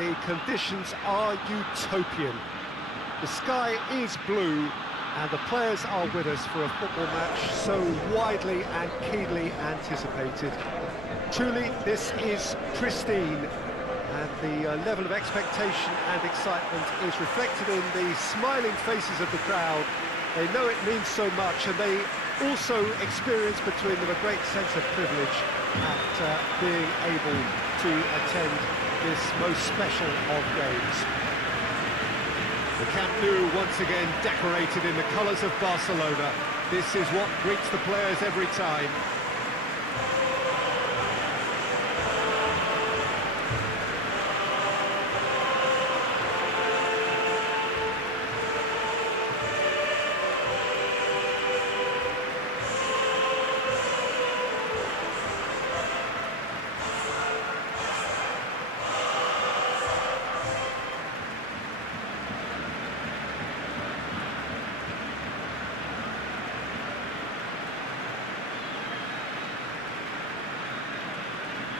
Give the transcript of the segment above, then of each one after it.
The conditions are utopian. The sky is blue and the players are with us for a football match so widely and keenly anticipated. Truly, this is pristine, and the level of expectation and excitement is reflected in the smiling faces of the crowd. They know it means so much, and they also experience between them a great sense of privilege at being able to attend this most special of games. The Camp Nou once again decorated in the colours of Barcelona. This is what greets the players every time.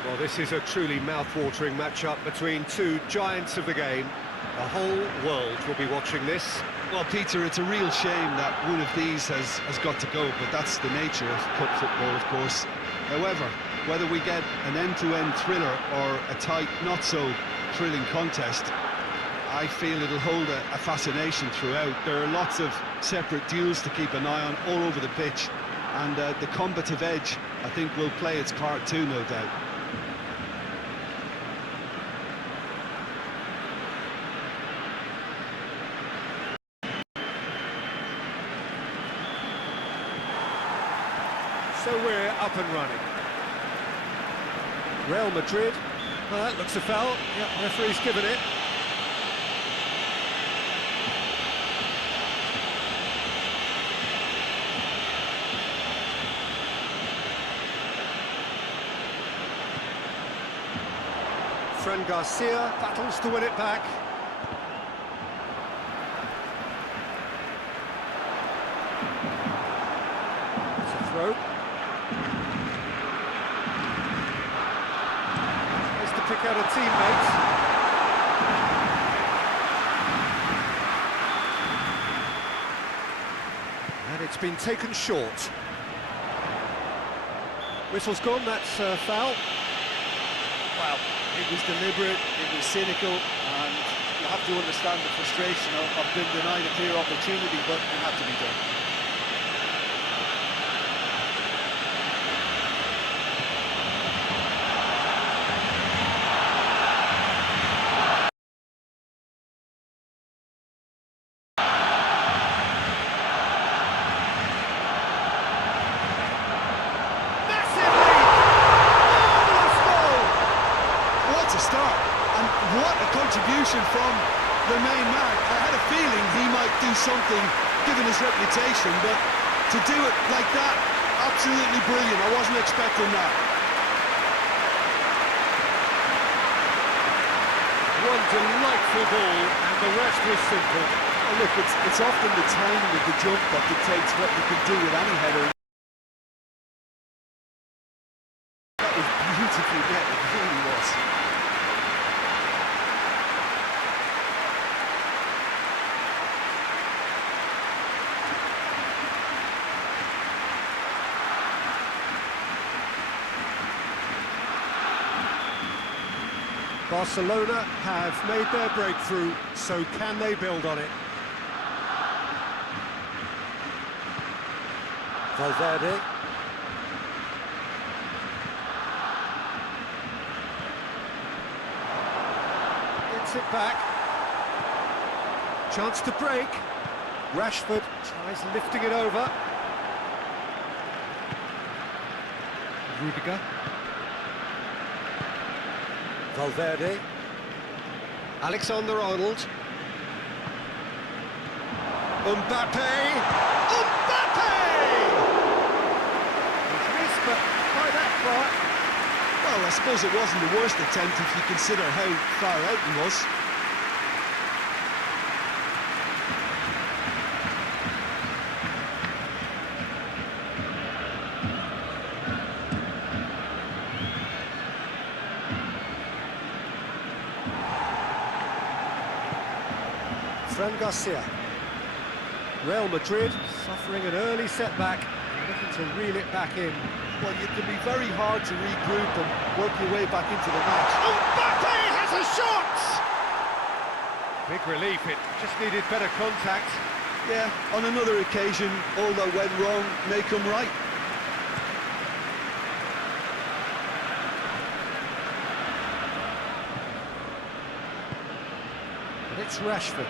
Well, this is a truly mouth-watering matchup between two giants of the game. The whole world will be watching this. Well, Peter, it's a real shame that one of these has got to go, but that's the nature of cup football, of course. However, whether we get an end-to-end thriller or a tight, not-so-thrilling contest, I feel it'll hold a fascination throughout. There are lots of separate duels to keep an eye on all over the pitch, and the combative edge, I think, will play its part too, no doubt. So we're up and running. Real Madrid. Well, that looks a foul. Yep, referee's given it. Fran Garcia battles to win it back. It's a throw. Tries to pick out a teammate. And it's been taken short. Whistle's gone, that's foul. Well, it was deliberate, it was cynical, and you have to understand the frustration of being denied a clear opportunity, but it had to be done. What a contribution from the main man. I had a feeling he might do something, given his reputation, but to do it like that, absolutely brilliant. I wasn't expecting that. One delightful ball, and the rest was simple. And look, it's often the timing of the jump that dictates what you can do with any header. That was beautifully met, it really was. Barcelona have made their breakthrough, so can they build on it? Valverde. Gets it back. Chance to break. Rashford tries lifting it over. Rudiger. Valverde. Alexander-Arnold. Mbappe! Mbappe! He's missed, but by that far. Well, I suppose it wasn't the worst attempt if you consider how far out he was. Fran Garcia. Real Madrid suffering an early setback, looking to reel it back in. Well, it can be very hard to regroup and work your way back into the match. Mbappe has a shot! Big relief, it just needed better contact. Yeah, on another occasion, all that went wrong may come right. And it's Rashford.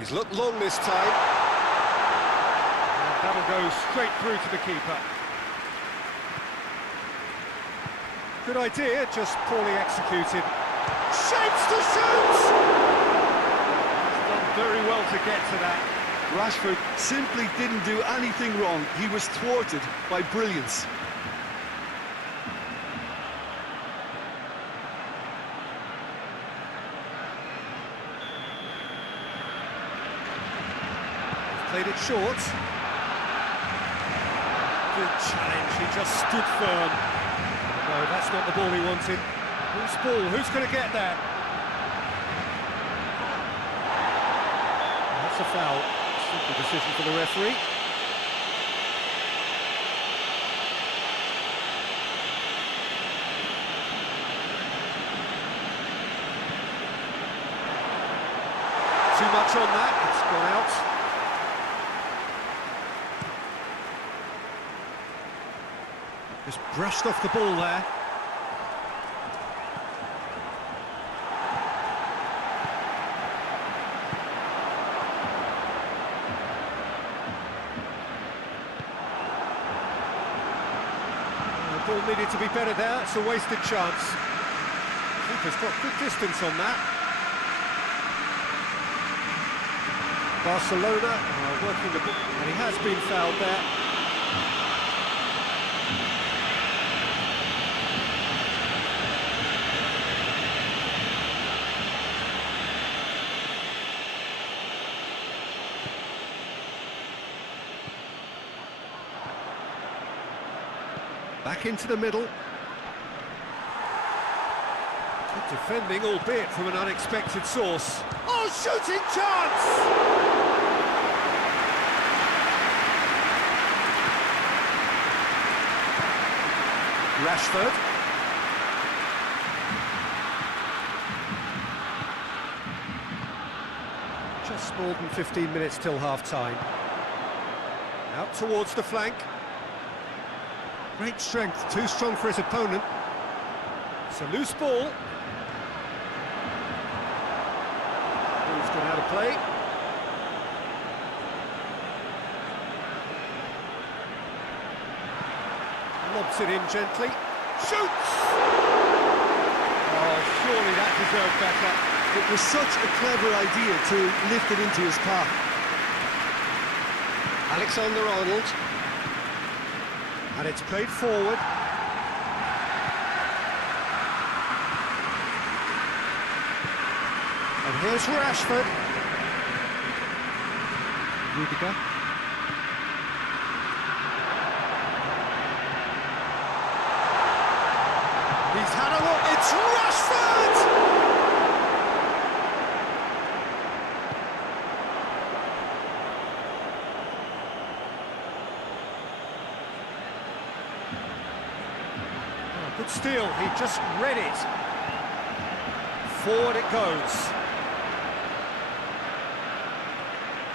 He's looked long this time. And that'll go straight through to the keeper. Good idea, just poorly executed. Shapes to shoot! He's done very well to get to that. Rashford simply didn't do anything wrong. He was thwarted by brilliance. Played it short. Good challenge, he just stood firm. No, that's not the ball he wanted. Whose ball? Who's going to get there? That's a foul. Simple decision for the referee. Too much on that, it's gone out. Just brushed off the ball there. The ball needed to be better there, it's a wasted chance. Keeper's got good distance on that. Barcelona are working the ball, and he has been fouled there. Back into the middle. Good defending, albeit from an unexpected source. Oh, shooting chance! Rashford. Just more than 15 minutes till half-time. Out towards the flank. Great strength, too strong for his opponent. It's a loose ball. Ball's gone out of play. Lobs it in gently. Shoots! Oh, surely that deserved better. It was such a clever idea to lift it into his path. Alexander-Arnold. And it's played forward. And here's Rashford. Rudiger. He's had a look. It's Rashford! Good steal, he just read it. Forward it goes.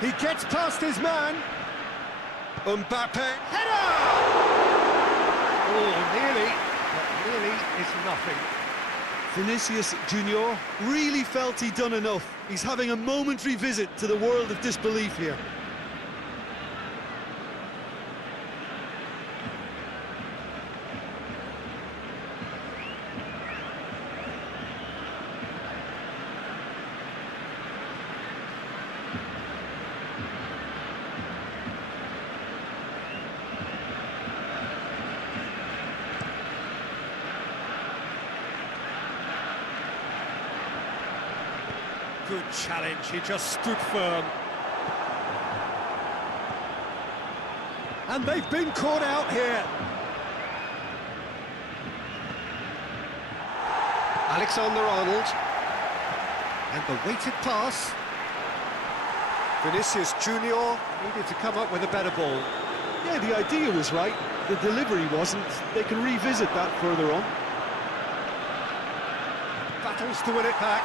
He gets past his man. Mbappe. Header! Oh, nearly, but nearly is nothing. Vinicius Junior really felt he'd done enough. He's having a momentary visit to the world of disbelief here. Good challenge, he just stood firm. And they've been caught out here. Alexander-Arnold. And the weighted pass. Vinicius Junior needed to come up with a better ball. Yeah, the idea was right, the delivery wasn't. They can revisit that further on. Battles to win it back.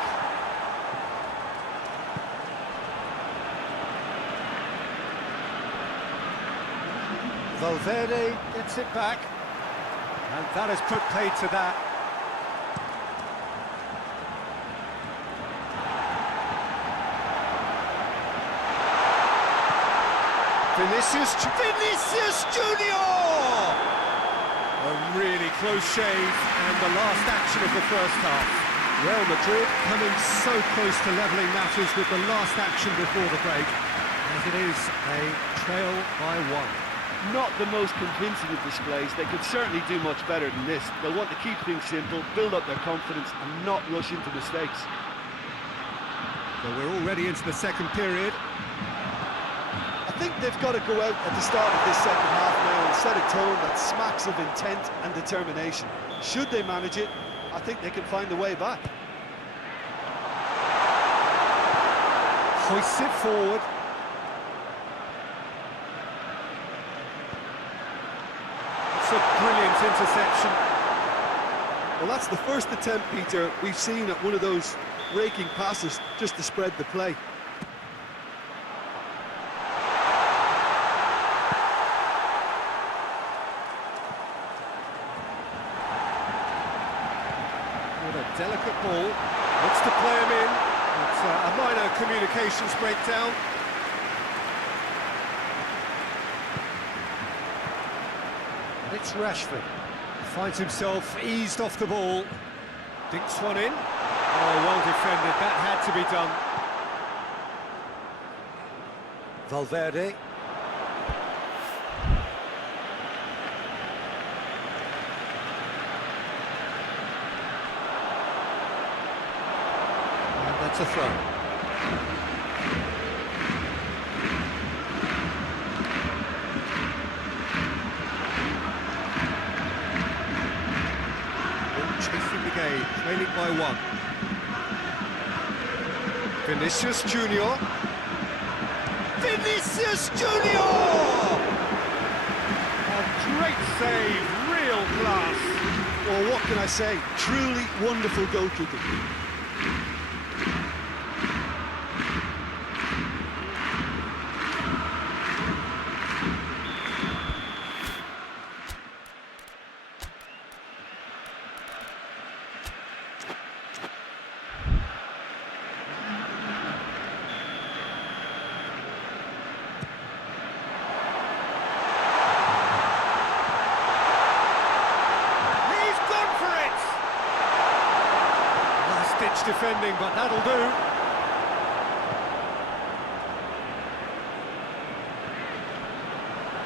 Valverde gets it back. And that has put paid to that. Vinicius Junior! A really close shave, and the last action of the first half. Real Madrid coming so close to levelling matters with the last action before the break, as it is a trail by one. Not the most convincing of displays. They could certainly do much better than this. They'll want to keep things simple, build up their confidence and not rush into mistakes. So we're already into the second period. I think they've got to go out at the start of this second half now and set a tone that smacks of intent and determination. Should they manage it, I think they can find a way back. Hoists it forward. It's a brilliant interception. Well, that's the first attempt, Peter, we've seen at one of those raking passes just to spread the play. Delicate ball, wants to play him in. It's a minor communications breakdown. And it's Rashford. Finds himself eased off the ball. Dinks one in. Oh, well defended. That had to be done. Valverde. That's a throw. Chasing the game, trailing by one. Vinicius Junior. Vinicius Junior! A great save, real class. Well, what can I say? Truly wonderful goalkeeping. Defending, but that'll do.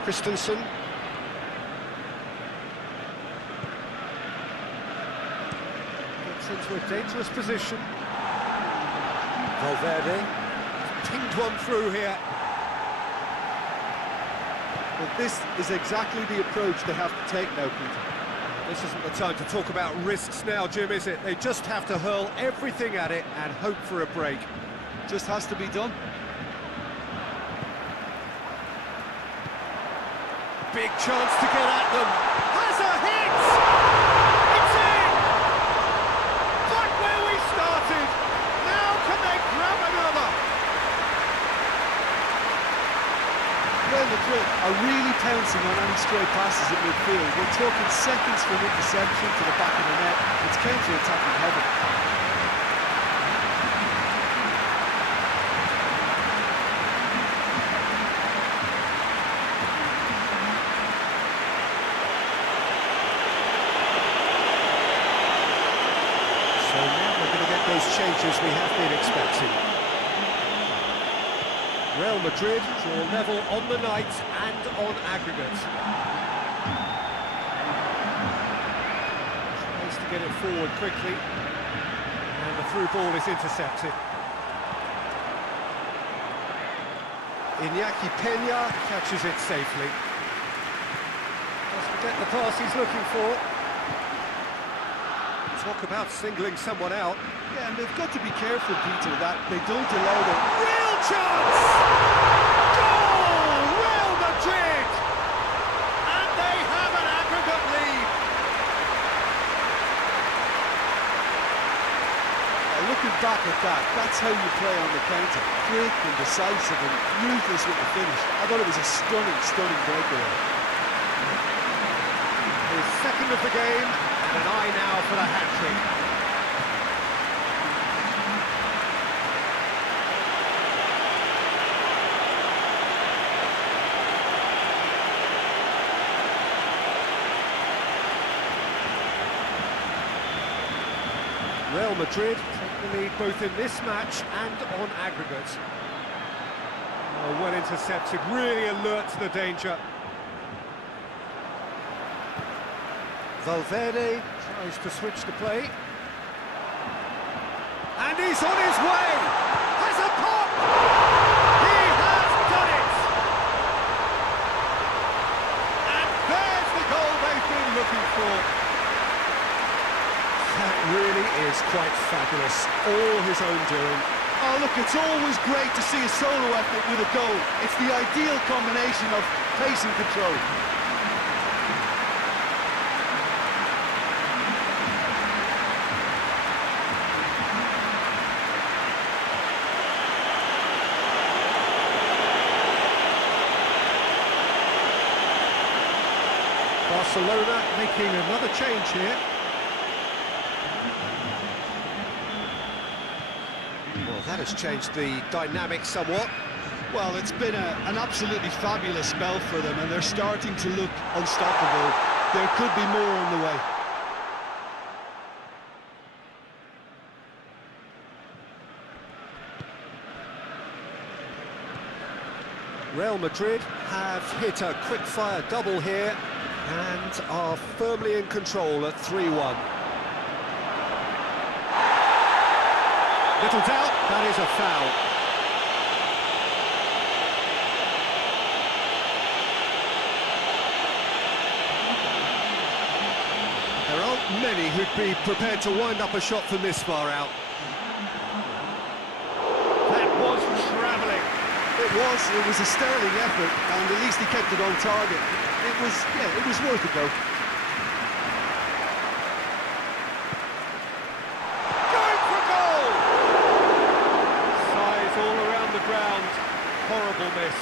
Christensen. Gets into a dangerous position. Valverde. Pinged one through here. Well, this is exactly the approach they have to take now, Peter. This isn't the time to talk about risks now, Jim, is it? They just have to hurl everything at it and hope for a break. Just has to be done. Big chance to get at them. Has a hit! It's in! Back where we started. Now can they grab another? Real Madrid are really pouncing on any stray passes at midfield. We're talking seconds from interception to the back of the net. It's counter-attacking heaven. So now we're going to get those changes we have been expecting. Real Madrid draw level on the night and on aggregate. Tries to get it forward quickly, and the through ball is intercepted. Iñaki Peña catches it safely. Doesn't get the pass he's looking for. Talk about singling someone out. Yeah, and they've got to be careful, Peter, that they don't allow them. Real chance! Goal! Real Madrid! And they have an aggregate lead. Looking back at that, that's how you play on the counter. Quick and decisive and ruthless with the finish. I thought it was a stunning breakaway. His second of the game, and an eye now for the hat-trick. Real Madrid take the lead both in this match and on aggregate. Oh, well intercepted, really alert to the danger. Valverde tries to switch the play. And he's on his way! Has a pop! He has done it! And there's the goal they've been looking for. That really is quite fabulous, all his own doing. Oh, look, it's always great to see a solo effort with a goal. It's the ideal combination of pace and control. Barcelona making another change here. Well, that has changed the dynamic somewhat. Well, it's been an absolutely fabulous spell for them, and they're starting to look unstoppable. There could be more on the way. Real Madrid have hit a quick-fire double here and are firmly in control at 3-1. Little doubt, that is a foul. There aren't many who'd be prepared to wind up a shot from this far out. That was travelling. It was a sterling effort, and at least he kept it on target. It was worth a go. Going for goal! Size all around the ground. Horrible miss.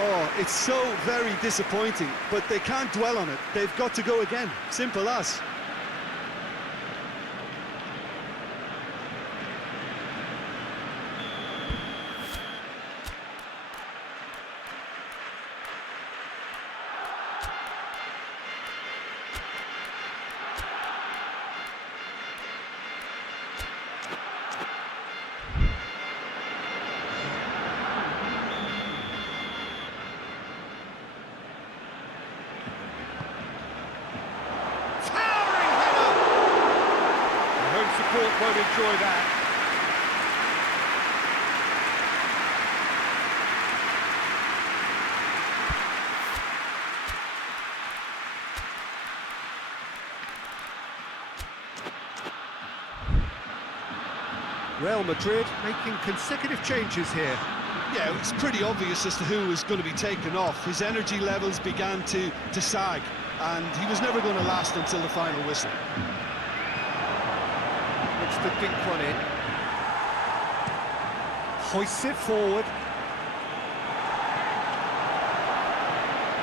Oh, it's so very disappointing, but they can't dwell on it. They've got to go again. Simple as. Support won't enjoy that. Real Madrid making consecutive changes here. Yeah, it was pretty obvious as to who was going to be taken off. His energy levels began to sag, and he was never going to last until the final whistle. Looks to dink one in. Hoists it forward.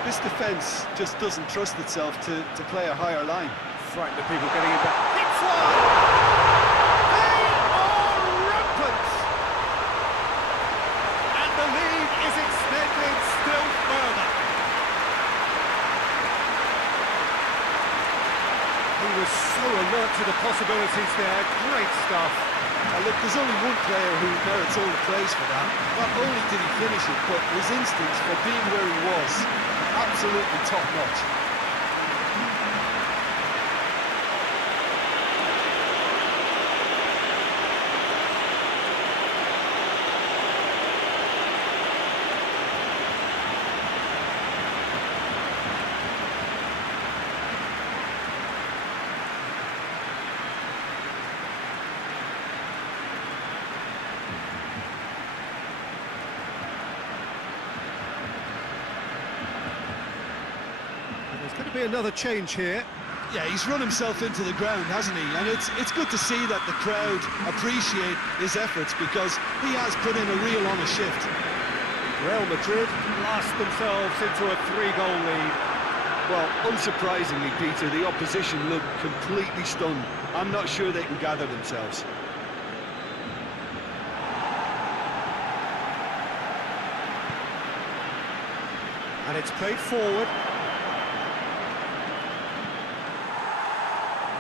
This defence just doesn't trust itself to play a higher line. Frighten the people getting it back. Hits one! They are rampant! And the lead is extended still further. He was so alert to the possibilities there. Great stuff. Look, there's only one player who merits all the praise for that. Not only did he finish it, but his instincts for being where he was, absolutely top-notch. be another change here. Yeah, he's run himself into the ground, hasn't he? And it's good to see that the crowd appreciate his efforts, because he has put in a real honest shift. Real Madrid blast themselves into a 3-goal lead. Well, unsurprisingly, Peter, the opposition look completely stunned. I'm not sure they can gather themselves. And it's played forward.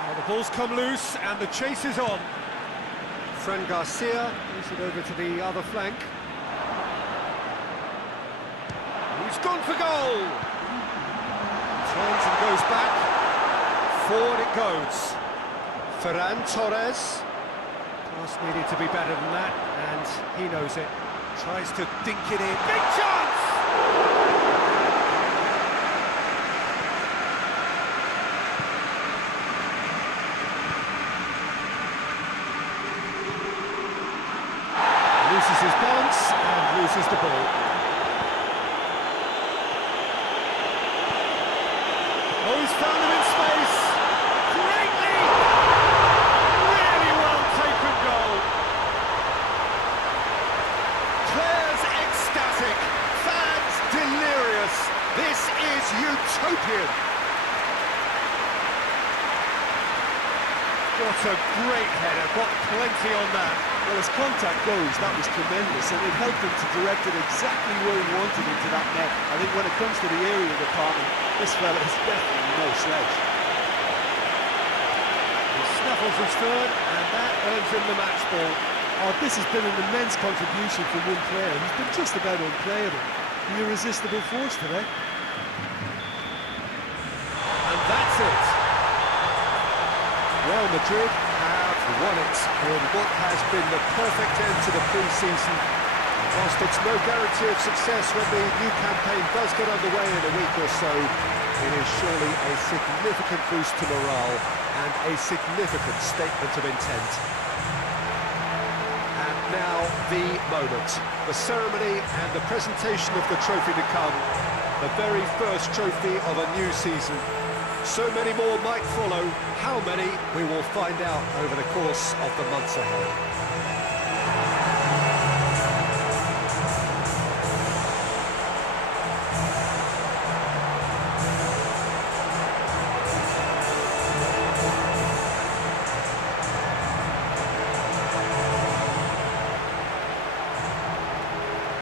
Now the ball's come loose and the chase is on. Fran Garcia moves it over to the other flank. He's gone for goal! Turns and goes back. Forward it goes. Ferran Torres. Pass needed to be better than that, and he knows it. Tries to dink it in. Big chance! Loses his balance and loses the ball. Oh, he's found him in space. Great lead! Really well taken goal. Players ecstatic, fans delirious. This is utopian. What a great header, got plenty on that. Well, as contact goes, that was tremendous, and it helped him to direct it exactly where he wanted into that net. I think when it comes to the area department, this fella is definitely no slouch. He snaffles his third, and that earns him the match ball. Oh, this has been an immense contribution from one player. He's been just about unplayable. The irresistible force today. And that's it. Real Madrid have won it in what has been the perfect end to the pre-season. Whilst it's no guarantee of success when the new campaign does get underway in a week or so, it is surely a significant boost to morale and a significant statement of intent. And now the moment, the ceremony and the presentation of the trophy to come, the very first trophy of a new season. So many more might follow. How many, we will find out over the course of the months ahead.